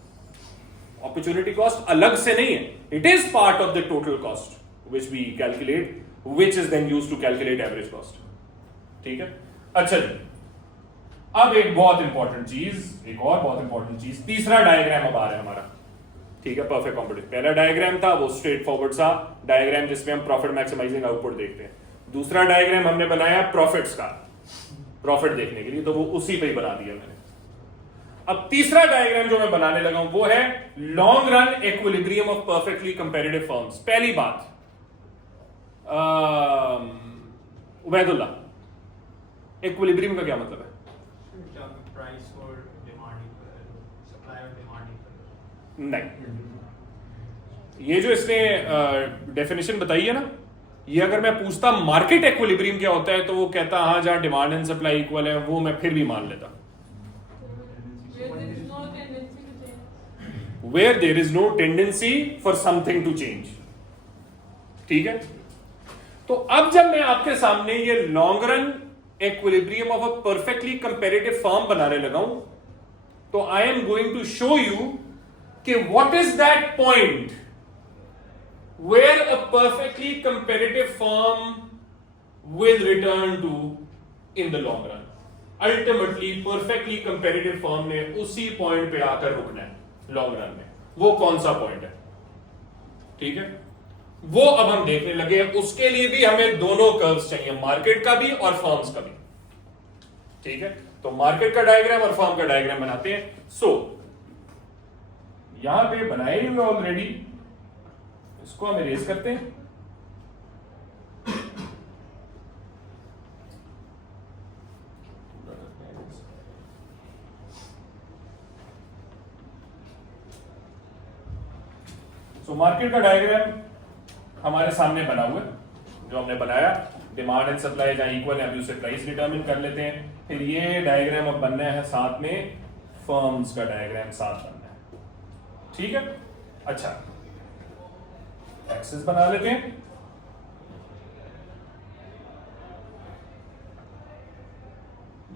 अपॉर्चुनिटी कॉस्ट अलग से नहीं है, it is part of the total cost which we calculate, which is then used to calculate average cost, ठीक है। अच्छा जी, अब एक बहुत इंपॉर्टेंट चीज, एक और बहुत इंपॉर्टेंट चीज, तीसरा डायग्राम अब आ रहा है हमारा, ठीक है। परफेक्ट कॉम्पिटिशन, पहला डायग्राम था वो स्ट्रेट फॉरवर्ड सा डायग्राम जिसमें हम प्रॉफिट मैक्सिमाइजिंग आउटपुट देखते हैं। दूसरा डायग्राम हमने बनाया प्रॉफिट्स का, प्रॉफिट देखने के लिए, तो वो उसी पे ही बना दिया मैंने। अब तीसरा डायग्राम जो मैं बनाने लगा हूं वो है long run equilibrium of perfectly comparative firms. पहली बात, उबैदुल्लाह, इक्विलिब्रियम का क्या मतलब है? प्राइस और डिमांड, सप्लाई और डिमांड। नहीं, ये जो इसने डेफिनेशन बताई है ना, ये अगर मैं पूछता मार्केट इक्विलिब्रियम क्या होता है तो वो कहता हाँ जहां डिमांड एंड सप्लाई इक्वल है, वो मैं फिर भी मान लेता। Where there is no tendency for something to change, ठीक है। तो अब जब मैं आपके सामने ये long run equilibrium of a perfectly comparative firm बनाने लगा हूं, तो I am going to show you कि what is that point where a perfectly comparative firm will return to in the long run. Ultimately perfectly comparative firm ने उसी point पे आकर रुकना है लॉन्ग रन में। वो कौन सा पॉइंट है? ठीक है, वो अब हम देखने लगे हैं। उसके लिए भी हमें दोनों कर्व्स चाहिए, मार्केट का भी और फर्म्स का भी। ठीक है, तो मार्केट का डायग्राम और फर्म का डायग्राम बनाते हैं। सो यहां पे बनाए हुए ऑलरेडी, इसको हम इरेज करते हैं। सो मार्केट का डायग्राम हमारे सामने बना हुआ है, जो हमने बनाया। डिमांड एंड सप्लाई जहां इक्वल है, अभी उसे प्राइस डिटरमिन कर लेते हैं। फिर ये डायग्राम अब बनना है, साथ में फर्म्स का डायग्राम साथ बनना है। ठीक है, अच्छा एक्सेस बना लेते हैं।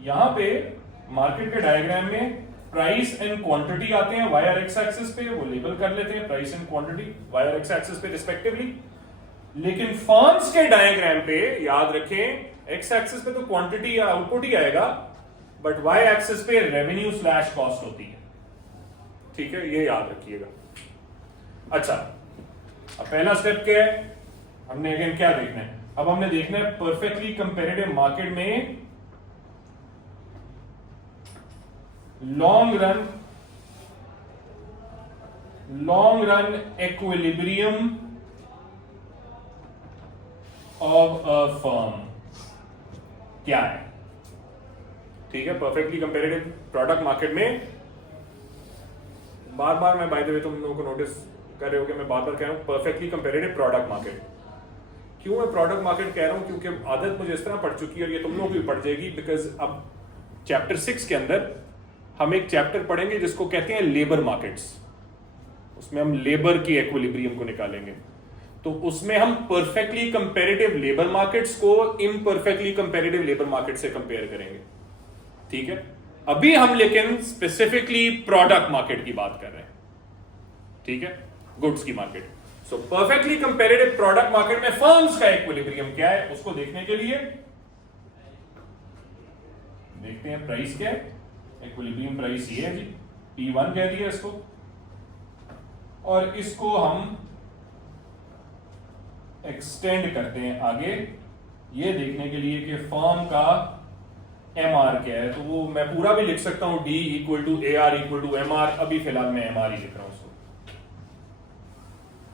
यहां पे मार्केट के डायग्राम में प्राइस एंड क्वांटिटी आते हैं वाई आर एक्स एक्सिस पे, वो लेबल कर लेते हैं price and quantity Y are X axis पे रिस्पेक्टिवली। लेकिन फर्म्स के डायग्राम पे याद रखें, एक्स एक्सिस पे तो क्वांटिटी या आउटपुट ही आएगा, बट वाई एक्सिस पे रेवेन्यू स्लैश कॉस्ट होती है। ठीक है, ये याद रखिएगा। अच्छा, अब पहला स्टेप क्या है? हमने अगेन क्या देखना है? अब हमने देखना है परफेक्टली कंपेरेटिव मार्केट में long run equilibrium of a firm क्या है। ठीक है, परफेक्टली कंपेरेटिव प्रोडक्ट मार्केट में, बार बार मैं बाय द वे तुम लोगों को नोटिस कर रहे हो कि मैं बार बार कह रहा हूं परफेक्टली कंपेरेटिव प्रोडक्ट मार्केट। क्यों मैं प्रोडक्ट मार्केट कह रहा हूं? क्योंकि आदत मुझे इस तरह पड़ चुकी है, और ये तुम लोगों को भी पड़ जाएगी, बिकॉज अब चैप्टर 6 के अंदर हम एक चैप्टर पढ़ेंगे जिसको कहते हैं लेबर मार्केट्स। उसमें हम लेबर की इक्विलिब्रियम को निकालेंगे। तो उसमें हम परफेक्टली कंपेरेटिव लेबर मार्केट्स को इम्परफेक्टली कंपेरेटिव लेबर मार्केट से कंपेयर करेंगे। ठीक है, अभी हम लेकिन स्पेसिफिकली प्रोडक्ट मार्केट की बात कर रहे हैं। ठीक है, गुड्स की मार्केट। सो परफेक्टली कंपेरेटिव प्रोडक्ट मार्केट में फर्म्स का इक्विलिब्रियम क्या है, उसको देखने के लिए देखते हैं प्राइस क्या है। इक्विलिब्रियम प्राइस ये है जी, P1 कह दिया इसको, और इसको हम एक्सटेंड करते हैं आगे ये देखने के लिए कि फर्म का MR क्या है। तो वो मैं पूरा भी लिख सकता हूं, D equal to AR equal to MR। अभी फिलहाल मैं MR ही लिख रहा हूं उसको।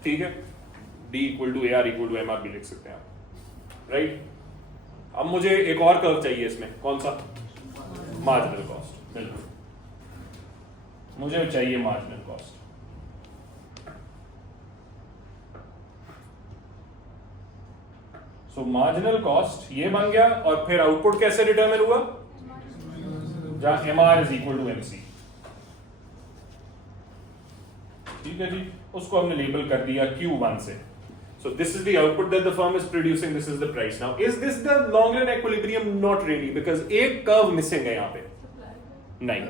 ठीक है, D equal to AR equal to MR भी लिख सकते हैं आप, राइट। अब मुझे एक और कर्व चाहिए इसमें, कौन सा? Marginal cost. बिल्कुल, मुझे चाहिए मार्जिनल कॉस्ट। सो मार्जिनल कॉस्ट ये बन गया, और फिर आउटपुट कैसे डिटरमिन हुआ? जहां MR is equal to MC। ठीक है जी, उसको हमने लेबल कर दिया Q1 से। So this is the output that the firm is producing. This is the price. Now, is this the long run equilibrium? Not really, because एक curve missing है यहाँ पे। नहीं,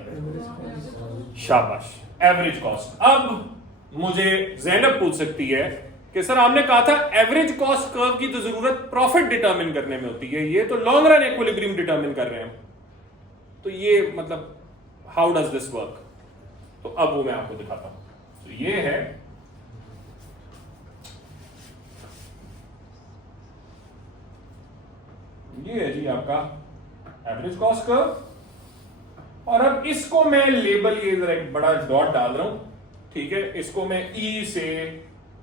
शाबाश, एवरेज कॉस्ट। अब मुझे ज़ैनब पूछ सकती है कि सर आपने कहा था एवरेज कॉस्ट कर्व की तो जरूरत प्रॉफिट डिटरमिन करने में होती है, ये तो लॉन्ग रन इक्विलिब्रियम डिटरमिन कर रहे हैं, तो ये मतलब हाउ डज दिस वर्क? तो अब वो मैं आपको दिखाता हूं। तो ये है, ये है जी आपका एवरेज कॉस्ट कर्व, और अब इसको मैं लेबल, ये जरा एक बड़ा डॉट डाल रहा हूं। ठीक है, इसको मैं E से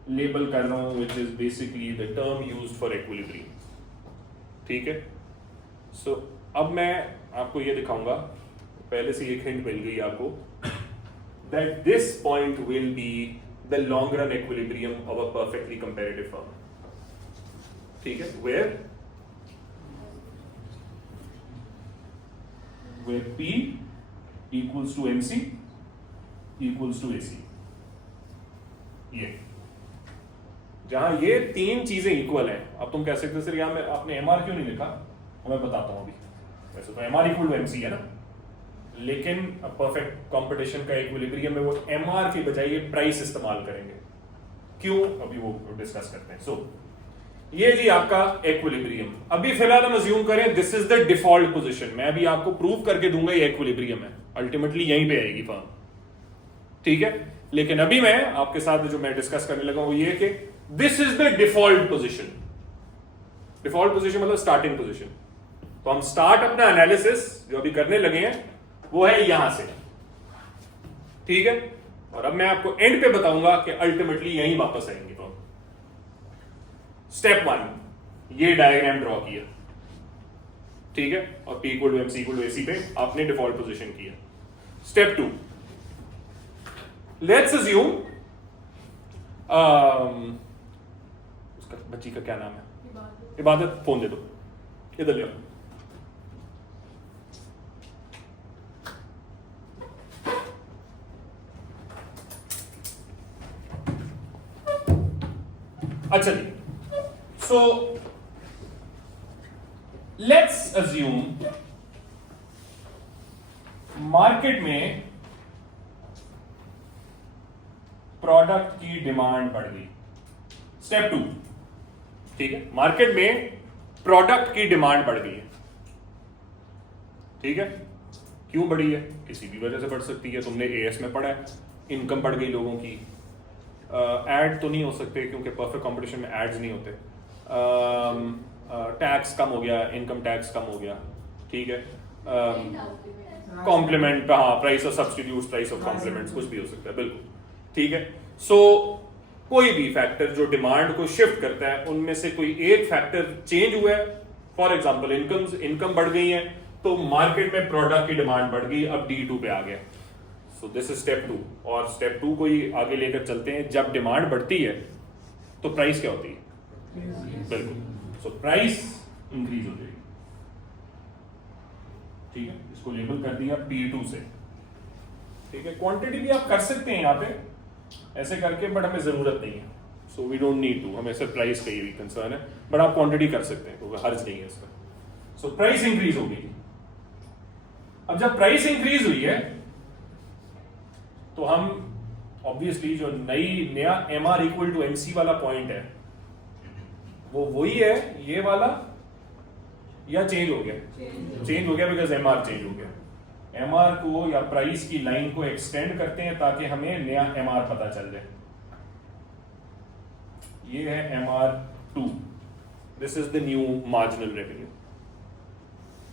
लेबल कर रहा हूं, which is basically the term used for equilibrium. ठीक है, सो अब मैं आपको ये दिखाऊंगा, पहले से एक हिंट मिल गई आपको, that this point will be the long run equilibrium of a perfectly comparative firm. ठीक है, where P equals to MC equals to AC। ये जहां ये तीन चीजें इक्वल हैं। अब तुम कह सकते हो सर यहाँ में आपने MR क्यों नहीं लिखा, मैं बताता हूं अभी। वैसे तो एमआर इक्वल टू एमसी है ना, लेकिन परफेक्ट कंपटीशन का इक्विलिब्रियम में वो एमआर की बजाय प्राइस इस्तेमाल करेंगे। क्यों, अभी वो डिस्कस करते हैं। सो ये जी आपका इक्विलिब्रियम। अभी फिलहाल हम अज्यूम करें this is the default position. मैं अभी आपको प्रूव करके दूंगा ये इक्विलिब्रियम है, अल्टीमेटली यहीं पे आएगी फर्म, ठीक है। लेकिन अभी मैं आपके साथ जो मैं डिस्कस करने लगा वो ये कि this is the default position. Default position मतलब स्टार्टिंग पोजीशन। तो हम स्टार्ट अपना एनालिसिस जो अभी करने लगे हैं वो है यहां से, ठीक है। और अब मैं आपको एंड पे बताऊंगा कि अल्टीमेटली यहीं वापस आएंगे। तो स्टेप 1 ये डायग्राम ड्रॉ किया, ठीक है, और P equal to MC equal to AC पे आपने डिफॉल्ट पोजीशन किया। स्टेप 2 लेट्स अज्यूम उसका बच्ची का क्या नाम है, इबादत, फोन दे दो, इधर ले आओ। अच्छा जी, सो लेट्स अज्यूम मार्केट में प्रोडक्ट की डिमांड बढ़ गई। स्टेप 2, ठीक है, मार्केट में प्रोडक्ट की डिमांड बढ़ गई है, ठीक है। क्यों बढ़ी है, किसी भी वजह से बढ़ सकती है। तुमने एएस में पढ़ा है, इनकम बढ़ गई लोगों की। ऐड तो नहीं हो सकते क्योंकि परफेक्ट कंपटीशन में एड्स नहीं होते। टैक्स कम हो गया, इनकम टैक्स कम हो गया, ठीक है। कॉम्प्लीमेंट, हाँ, price of substitute, price of complements, कुछ भी हो सकता है, बिल्कुल, ठीक है। सो कोई भी फैक्टर जो डिमांड को शिफ्ट करता है उनमें से कोई एक फैक्टर चेंज हुआ है। फॉर एग्जांपल इनकम बढ़ गई है तो मार्केट में प्रोडक्ट की डिमांड बढ़ गई, अब D2 पे आ गया। So this is step 2। और स्टेप 2 को ही आगे लेकर चलते हैं। जब डिमांड बढ़ती है तो प्राइस क्या होती है, बिल्कुल, सो प्राइस इंक्रीज हो जाएगी, ठीक है। इसको लेबल कर दिया P2 से, ठीक है। क्वांटिटी भी आप कर सकते हैं यहाँ पे ऐसे करके, बट हमें जरूरत नहीं है, so we don't need to. हमें सिर्फ प्राइस का ही कंसर्न है, बट आप क्वांटिटी कर सकते हैं, कोई हर्ज नहीं है इसका। सो प्राइस इंक्रीज हो गई। अब जब प्राइस इंक्रीज हुई है तो हम ऑब्वियसली जो नया MR इक्वल टू MC वाला पॉइंट है वो वही है, ये वाला, या चेंज हो गया? चेंज हो गया बिकॉज MR चेंज हो गया। MR को या प्राइस की लाइन को एक्सटेंड करते हैं ताकि हमें नया MR पता चल जाए। ये है MR2, this is the new marginal revenue.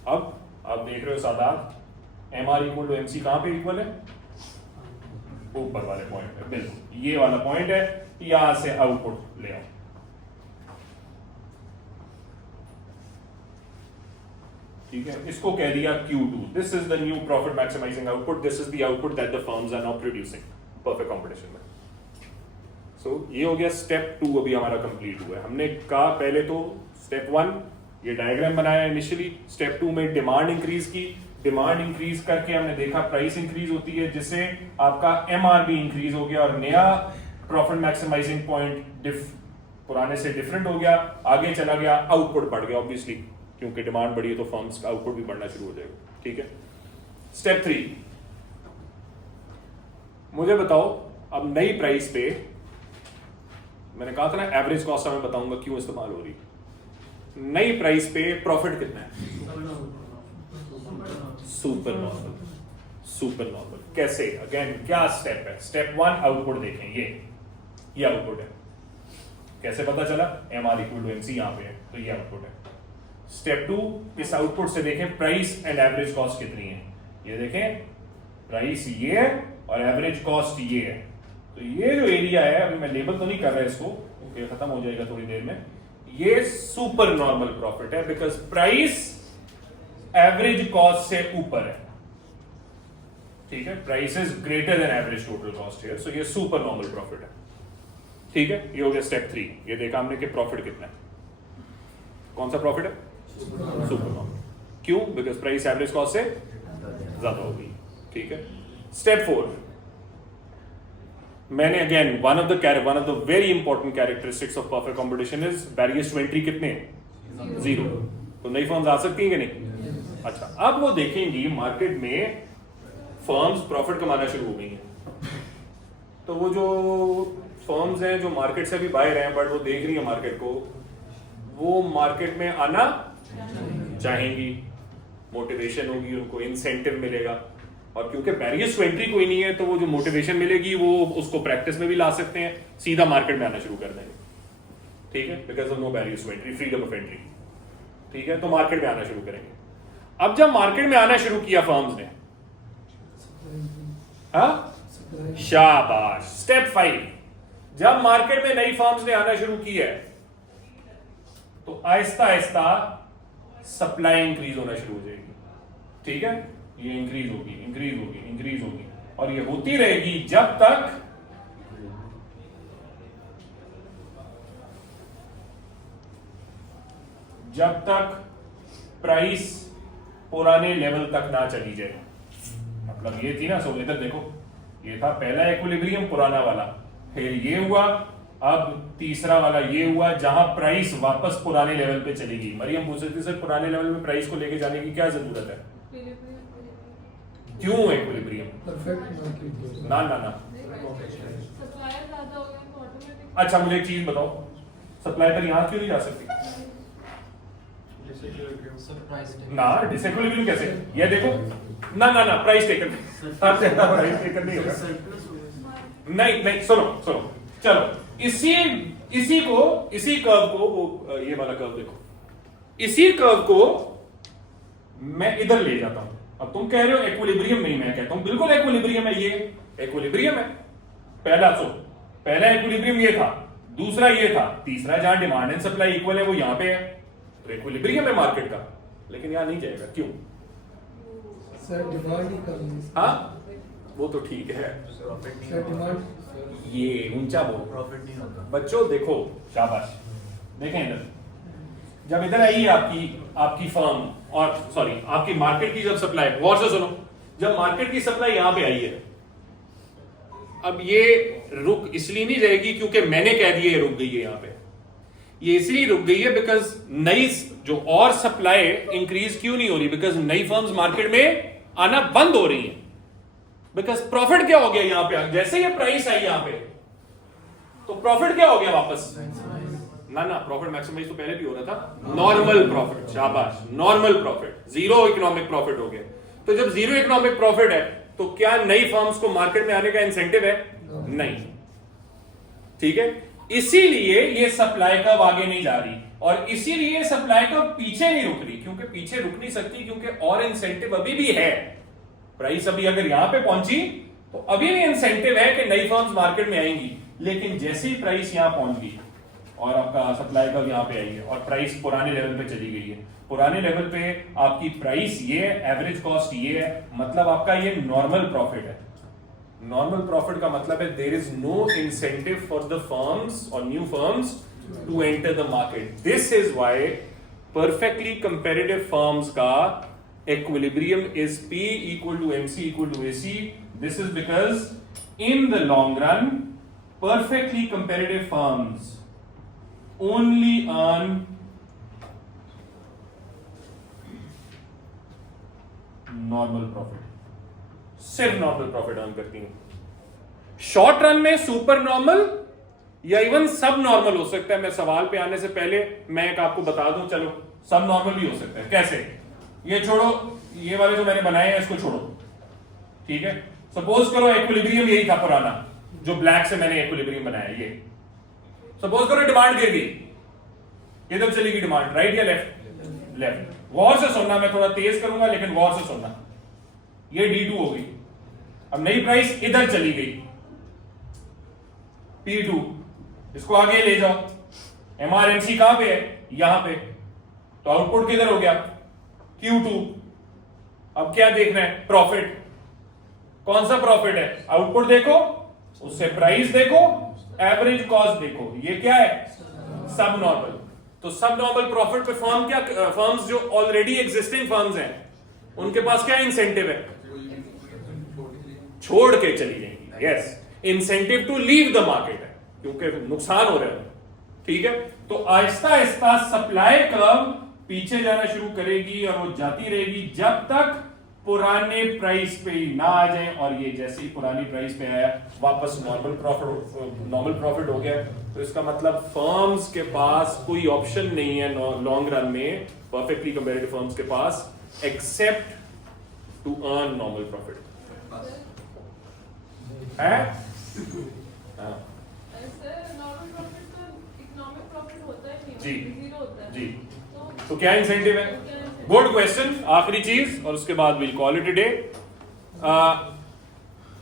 अब आप देख रहे हो सादात, MR इक्वल टू MC कहां पे इक्वल है, ऊपर वाले पॉइंट पे, बिल्कुल ये वाला पॉइंट है। यहां से आउटपुट ले आओ, ठीक है। इसको कह दिया Q2, this is the new profit maximising output, this is the output that the firms are now producing perfect competition में। सो ये हो गया स्टेप 2, अभी हमारा कंप्लीट हुआ है। हमने कहा पहले तो स्टेप 1 ये डायग्राम बनाया इनिशियली, स्टेप 2 में डिमांड इंक्रीज की, डिमांड इंक्रीज करके हमने देखा प्राइस इंक्रीज होती है, जिससे आपका MR भी इंक्रीज हो गया और नया प्रॉफिट मैक्सिमाइजिंग पॉइंट पुराने से डिफरेंट हो गया, आगे चला गया, आउटपुट बढ़ गया ऑब्वियसली, क्योंकि डिमांड बढ़ी है तो फर्म्स का आउटपुट भी बढ़ना शुरू हो जाएगा, ठीक है। स्टेप 3, मुझे बताओ अब नई प्राइस पे, मैंने कहा था ना एवरेज कॉस्ट मैं बताऊंगा क्यों इस्तेमाल हो रही, नई प्राइस पे प्रॉफिट कितना है, सुपर नॉर्मल। सुपर नॉर्मल कैसे, अगेन क्या स्टेप है, स्टेप 1 आउटपुट देखें, ये आउटपुट है, कैसे पता चला, MR इक्वल टू MC यहां पे है तो ये आउटपुट है। स्टेप 2 इस आउटपुट से देखें प्राइस एंड एवरेज कॉस्ट कितनी है, ये देखें प्राइस ये है और एवरेज कॉस्ट ये है। तो ये जो एरिया है, अभी मैं लेबल तो नहीं कर रहा इसको, ओके, खत्म हो जाएगा थोड़ी देर में, ये सुपर नॉर्मल प्रॉफिट है बिकॉज प्राइस एवरेज कॉस्ट से ऊपर है, ठीक है। Price is greater than average total cost here, so ये सुपर नॉर्मल प्रॉफिट है, ठीक है। ये हो गया स्टेप 3, ये देखा हमने कि प्रॉफिट कितना है, कौन सा प्रॉफिट है, सुपर नॉर्मल। क्यों, बिकॉज प्राइस एवरेज कॉस्ट से ज्यादा होगी, ठीक है। स्टेप 4, मैंने again one of the very important characteristics of perfect competition is barriers to entry कितने हैं, 0। तो नई फर्म्स आ सकती हैं कि नहीं, अच्छा, अब वो देखेंगी मार्केट में फर्म्स प्रॉफिट कमाना शुरू हो गई हैं, तो वो जो फर्म्स हैं जो मार्केट से भी बाहर हैं बट वो देख रही है मार्केट को, वो मार्केट में आना चाहेंगी, मोटिवेशन होगी, उनको इंसेंटिव मिलेगा, और क्योंकि बैरियर्स टू एंट्री कोई नहीं है तो वो जो मोटिवेशन मिलेगी वो उसको प्रैक्टिस में भी ला सकते हैं, सीधा मार्केट में आना शुरू कर देंगे, ठीक है, because of no barriers to entry, freedom of entry, ठीक है, तो मार्केट में आना शुरू करेंगे। अब जब मार्केट में आना शुरू किया फर्म्स ने, हाँ शाबाश, स्टेप 5, जब मार्केट में नई फर्म्स ने आना शुरू की है तो आहिस्ता आहिस्ता सप्लाई इंक्रीज होना शुरू हो जाएगी, ठीक है, ये इंक्रीज होगी, इंक्रीज होगी, इंक्रीज होगी, और ये होती रहेगी जब तक प्राइस पुराने लेवल तक ना चली जाए। मतलब ये थी ना, सो इधर देखो, ये था पहला इक्विलिब्रियम पुराना वाला, फिर ये हुआ, अब तीसरा वाला ये हुआ जहां प्राइस वापस पुराने लेवल पे चली गई। मरियम पूछ रही थी सर पुराने लेवल में प्राइस को लेके जाने की क्या जरूरत है, क्यों इक्विलिब्रियम? ना ना ना, अच्छा मुझे एक चीज बताओ, सप्लाई पर यहां क्यों नहीं जा सकती? ना डिसइक्विलिब्रियम कैसे? ये देखो, ना ना ना, प्राइस टेकन, प्राइस टेकन नहीं होगा, नहीं नहीं, सुनो सुनो, चलो इसी कर्व को, वो ये वाला कर्व देखो, इसी कर्व को मैं इधर ले जाता हूं। अब तुम कह रहे हो इक्विलिब्रियम नहीं, मैं कहता हूं बिल्कुल इक्विलिब्रियम है, ये इक्विलिब्रियम है। पहला इक्विलिब्रियम ये था, दूसरा ये था, तीसरा जहां डिमांड एंड सप्लाई इक्वल है वो यहां पे है, तो इक्विलिब्रियम है मार्केट का, लेकिन यहां नहीं जाएगा, क्यों? सर डिमांड ही कम है। हाँ वो तो ठीक है, सर डिमांड ये ऊंचा बोल, प्रॉफिट नहीं होता। बच्चों देखो, शाबाश, देखें इधर, जब इधर आई है आपकी फर्म, और सॉरी आपकी मार्केट की जब सप्लाई, गौर से सुनो, जब मार्केट की सप्लाई यहां पे आई है, अब ये रुक इसलिए नहीं जाएगी क्योंकि मैंने कह दिया ये रुक गई है, यहां पे ये इसलिए रुक गई है बिकॉज नई जो और सप्लाई इंक्रीज क्यों नहीं हो रही, बिकॉज नई फर्म्स मार्केट में आना बंद हो रही हैं, बिकॉज प्रॉफिट क्या हो गया यहां पे, जैसे ये प्राइस आई यहां पे तो प्रॉफिट क्या हो गया वापस, ना ना, प्रॉफिट मैक्सिमाइज तो पहले भी हो रहा था, नॉर्मल प्रॉफिट, शाबाश, normal profit, zero economic profit हो गया। तो जब जीरो इकोनॉमिक प्रॉफिट है तो क्या नई फर्म्स को मार्केट में आने का इंसेंटिव है? नहीं, ठीक है, इसीलिए ये सप्लाई कर्व आगे नहीं जा रही, और इसीलिए सप्लाई कर्व पीछे नहीं रुक रही, क्योंकि पीछे रुक नहीं सकती, क्योंकि और इंसेंटिव अभी भी है। प्राइस अभी अगर यहां पे पहुंची तो अभी भी इंसेंटिव है कि नई फर्म्स मार्केट में आएंगी, लेकिन जैसे ही प्राइस यहां पहुंच गई और आपका सप्लाई कर्व यहां पे आई है और प्राइस पुराने लेवल पे चली गई है, पुराने लेवल पे आपकी प्राइस ये है, एवरेज कॉस्ट ये है, मतलब आपका ये नॉर्मल प्रॉफिट है। नॉर्मल प्रॉफिट का मतलब है there is no incentive for the firms और new firms to enter the market. This is why perfectly comparative firms का equilibrium is P equal to MC equal to AC. This is because in the long run perfectly competitive firms only earn normal profit, सिर्फ normal profit earn करती हैं। Short run में super normal या even सब normal हो सकता है। मैं सवाल पे आने से पहले मैं एक आपको बता दूं, चलो सब नॉर्मल भी हो सकता है। कैसे? ये छोड़ो, ये वाले जो मैंने बनाए हैं इसको छोड़ो, ठीक है। सपोज करो इक्विलिब्रियम यही था पुराना, जो ब्लैक से मैंने इक्विलिब्रियम बनाया, ये सपोज करो डिमांड गिर गई, इधर चलेगी डिमांड, राइट या लेफ्ट? लेफ्ट। गौर से सुनना, मैं थोड़ा तेज करूंगा लेकिन गौर से सुनना। ये D2 हो गई, अब नई प्राइस इधर चली गई P2, इसको आगे ले जाओ। MRMC कहां पे है? यहां पे, तो आउटपुट किधर हो गया? Q2। अब क्या देखना है? प्रॉफिट। कौन सा प्रॉफिट है? आउटपुट देखो, उससे प्राइस देखो, एवरेज कॉस्ट देखो, ये क्या है? सब नॉर्मल। तो सब नॉर्मल प्रॉफिट पे फर्म क्या, फर्म्स जो ऑलरेडी एग्जिस्टिंग फर्म्स हैं उनके पास क्या इंसेंटिव है? छोड़ के चली जाएंगी। Yes, incentive to leave the market है, क्योंकि नुकसान हो रहा है, ठीक है। तो आहिस्ता आहिस्ता सप्लाई कर्व पीछे जाना शुरू करेगी और वो जाती रहेगी जब तक पुराने प्राइस पे ही ना आ जाए, और ये जैसे ही पुरानी प्राइस पे आया वापस नॉर्मल प्रॉफिट हो गया। तो इसका मतलब फर्म्स के पास कोई ऑप्शन नहीं है लॉन्ग रन में, परफेक्टली कंपेरेटिव फर्म्स के पास, except to earn normal profit है। हाँ, नॉर्मल प्रॉफिट तो इकोनॉमिक प्रॉफिट होता ही नहीं, जी, जीरो होता है। जी। तो क्या इंसेंटिव है? Good question. आखिरी चीज और उसके बाद will call it a day.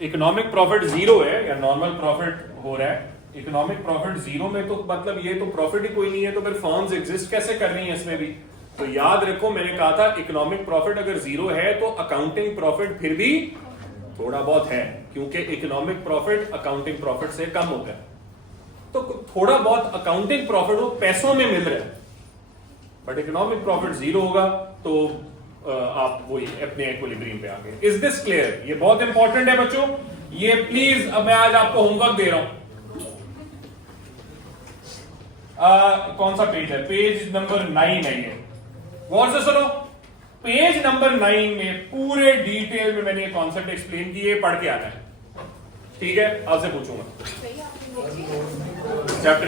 Economic profit zero है या नॉर्मल प्रॉफिट हो रहा है। इकोनॉमिक प्रॉफिट जीरो में तो मतलब ये तो प्रॉफिट ही कोई नहीं है, तो फिर फर्म्स एग्जिस्ट कैसे कर रही हैं इसमें भी? तो याद रखो मैंने कहा था इकोनॉमिक प्रॉफिट अगर जीरो है तो अकाउंटिंग प्रॉफिट फिर भी थोड़ा बहुत है, क्योंकि इकोनॉमिक प्रॉफिट अकाउंटिंग प्रॉफिट से कम होता है। तो थोड़ा बहुत अकाउंटिंग प्रॉफिट वो पैसों में मिल रहा है, बट इकोनॉमिक प्रॉफिट जीरो होगा तो आप वही अपने इक्विलिब्रियम पे आ गए। Is this clear? ये बहुत इंपॉर्टेंट है बच्चों, ये प्लीज। अब मैं आज आपको होमवर्क दे रहा हूं। कौन सा पेज है? पेज नंबर 9 है ये। गौर से सुनो, पेज नंबर 9 में पूरे डिटेल में मैंने ये कॉन्सेप्ट एक्सप्लेन किए, पढ़ के आना है, ठीक है? आपसे पूछूंगा सही आपने चैप्टर